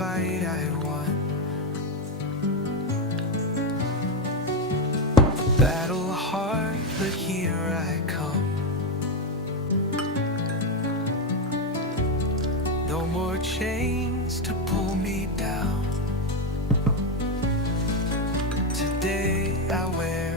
fight I won. Battle hard, but here I come. No more chains to pull me down. Today I wear.